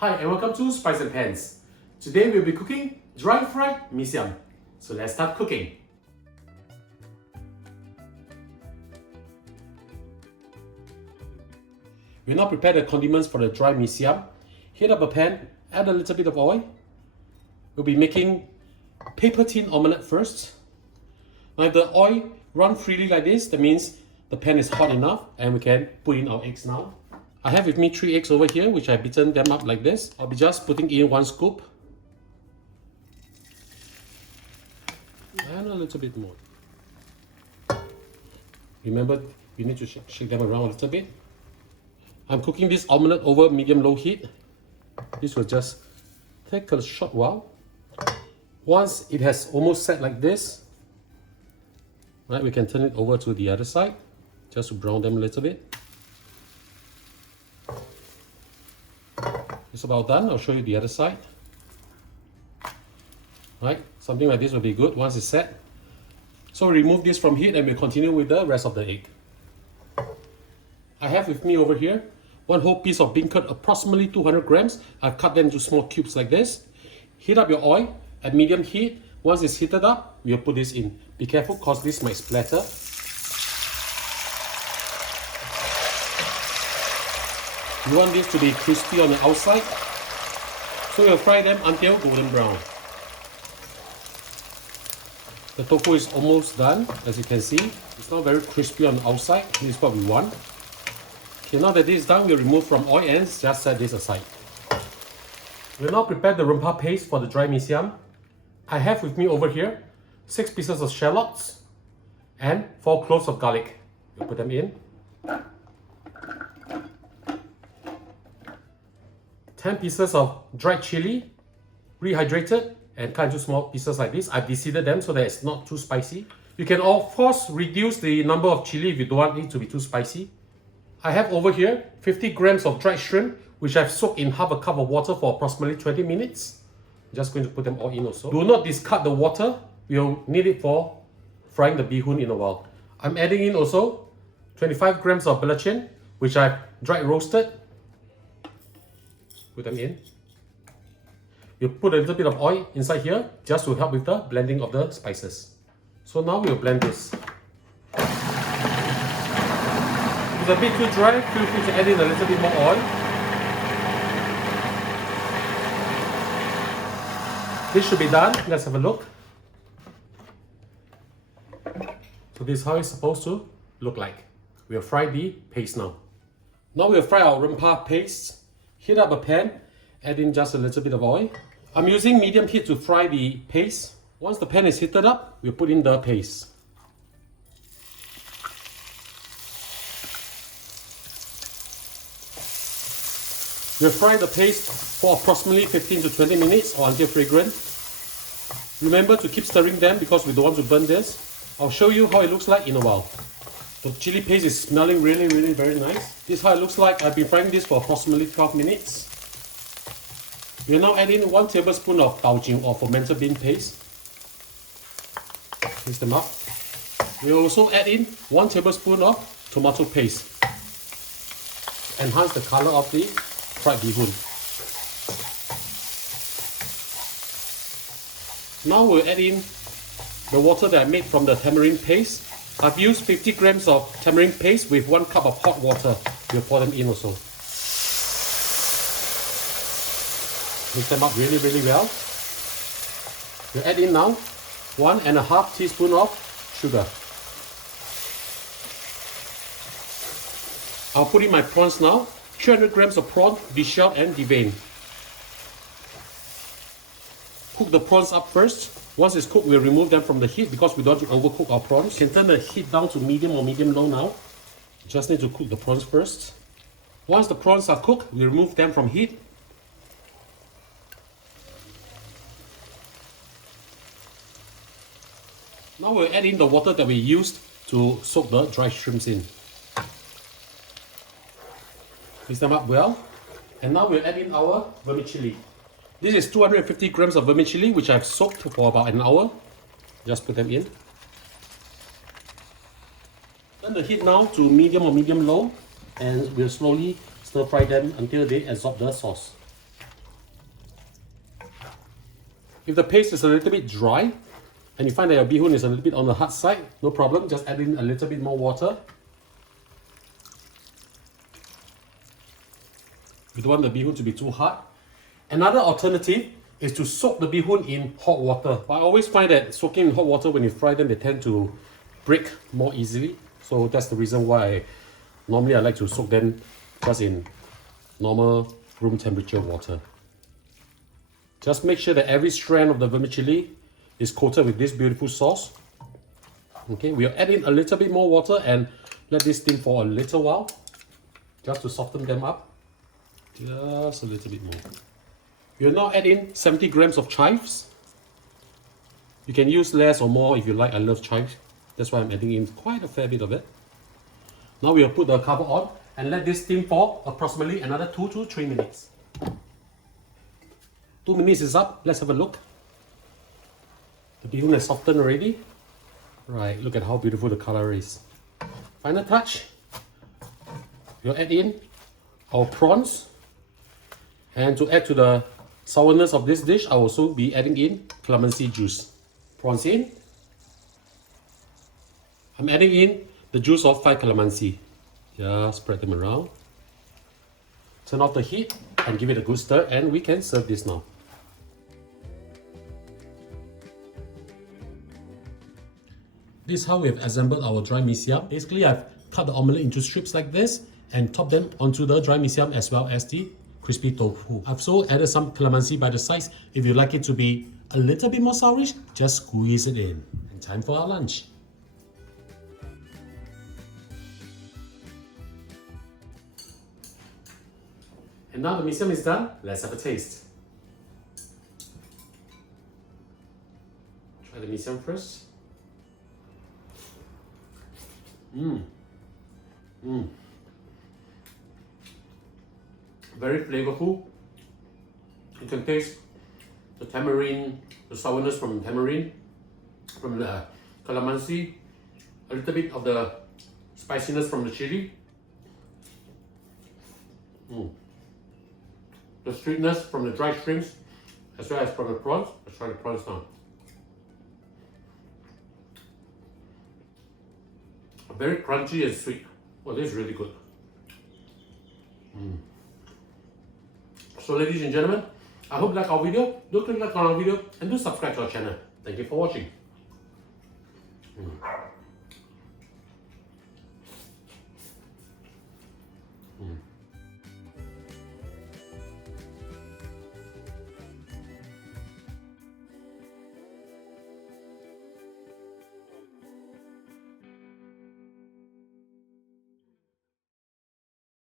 Hi and welcome to Spice and Pans. Today we'll be cooking dry fried mee siam. So let's start cooking. We'll now prepare the condiments for the dry mee siam. Heat up a pan, add a little bit of oil. We'll be making paper tin omelette first. Now if the oil runs freely like this, that means the pan is hot enough and we can put in our eggs now. I have with me 3 eggs over here, which I've beaten them up like this. I'll be just putting in 1 scoop. And a little bit more. Remember, you need to shake them around a little bit. I'm cooking this omelette over medium-low heat. This will just take a short while. Once it has almost set like this, right, we can turn it over to the other side, just to brown them a little bit. It's about done. I'll show you the other side. Right, something like this will be good once it's set. So remove this from heat and we'll continue with the rest of the egg. I have with me over here 1 whole piece of bean curd, approximately 200 grams. I've cut them into small cubes like this. Heat up your oil at medium heat. Once it's heated up, we'll put this in. Be careful because this might splatter. You want this to be crispy on the outside, so you'll fry them until golden brown. The tofu is almost done, as you can see. It's not very crispy on the outside. This is what we want. Okay, now that this is done, we'll remove from oil and just set this aside. We'll now prepare the rempah paste for the dry mee siam. I have with me over here 6 pieces of shallots and 4 cloves of garlic. We'll put them in. 10 pieces of dried chili, rehydrated and cut into small pieces like this. I've deseeded them so that it's not too spicy. You can of course reduce the number of chili if you don't want it to be too spicy. I have over here 50 grams of dried shrimp, which I've soaked in half a cup of water for approximately 20 minutes. I'm just going to put them all in also. Do not discard the water. We'll need it for frying the beehoon in a while. I'm adding in also 25 grams of belacan, which I've dry roasted. Put them in. You put a little bit of oil inside here just to help with the blending of the spices. So now we'll blend this. If it's a bit too dry, feel free to add in a little bit more oil. This should be done. Let's have a look. So this is how it's supposed to look like. We'll fry the paste now. Now we'll fry our rempah paste. Heat up a pan, add in just a little bit of oil. I'm using medium heat to fry the paste. Once the pan is heated up, we'll put in the paste. We'll fry the paste for approximately 15 to 20 minutes or until fragrant. Remember to keep stirring them because we don't want to burn this. I'll show you how it looks like in a while. The chili paste is smelling really very nice. This is how it looks like. I've been frying this for approximately 12 minutes. We'll now add in 1 tablespoon of taojing or fermented bean paste. Mix them up. We'll also add in 1 tablespoon of tomato paste. Enhance the color of the fried beehoon. Now we'll add in the water that I made from the tamarind paste. I've used 50 grams of tamarind paste with 1 cup of hot water. We'll pour them in also. Mix them up really well. We'll add in now 1.5 teaspoon of sugar. I'll put in my prawns now. 300 grams of prawn, deshelled and deveined. Cook the prawns up first. Once it's cooked, we'll remove them from the heat because we don't want to overcook our prawns. You can turn the heat down to medium or medium-low now. Just need to cook the prawns first. Once the prawns are cooked, we remove them from heat. Now we'll add in the water that we used to soak the dry shrimps in. Mix them up well. And now we'll add in our vermicelli. This is 250 grams of vermicelli, which I've soaked for about an hour. Just put them in. Turn the heat now to medium or medium-low, and we'll slowly stir fry them until they absorb the sauce. If the paste is a little bit dry and you find that your beehoon is a little bit on the hard side, no problem, just add in a little bit more water. You don't want the beehoon to be too hard. Another alternative is to soak the beehoon in hot water. But I always find that soaking in hot water when you fry them, they tend to break more easily. So that's the reason why normally I like to soak them just in normal room temperature water. Just make sure that every strand of the vermicelli is coated with this beautiful sauce. Okay, we'll add in a little bit more water and let this steam for a little while, just to soften them up. Just a little bit more. We'll now add in 70 grams of chives. You can use less or more if you like. I love chives. That's why I'm adding in quite a fair bit of it. Now we'll put the cover on and let this steam for approximately another 2 to 3 minutes. 2 minutes is up. Let's have a look. The beehoon has softened already. Right, look at how beautiful the color is. Final touch. We'll add in our prawns. And to add to the sourness of this dish, I'll also be adding in calamansi juice. Prawns in. I'm adding in the juice of 5 calamansi. Just spread them around. Turn off the heat and give it a good stir, and we can serve this now. This is how we have assembled our dry mee siam. Basically, I've cut the omelette into strips like this and topped them onto the dry mee siam as well as the crispy tofu. I've also added some calamansi by the sides. If you like it to be a little bit more sourish, just squeeze it in. And time for our lunch. And now the mee siam is done, let's have a taste. Try the mee siam first. Very flavorful. You can taste the tamarind, the sourness from tamarind, from the calamansi, a little bit of the spiciness from the chili. The sweetness from the dried shrimps, as well as from the prawns. Let's try the prawns now. Very crunchy and sweet. Well, this is really good. So ladies and gentlemen, I hope you like our video. Do click like on our video and do subscribe to our channel. Thank you for watching.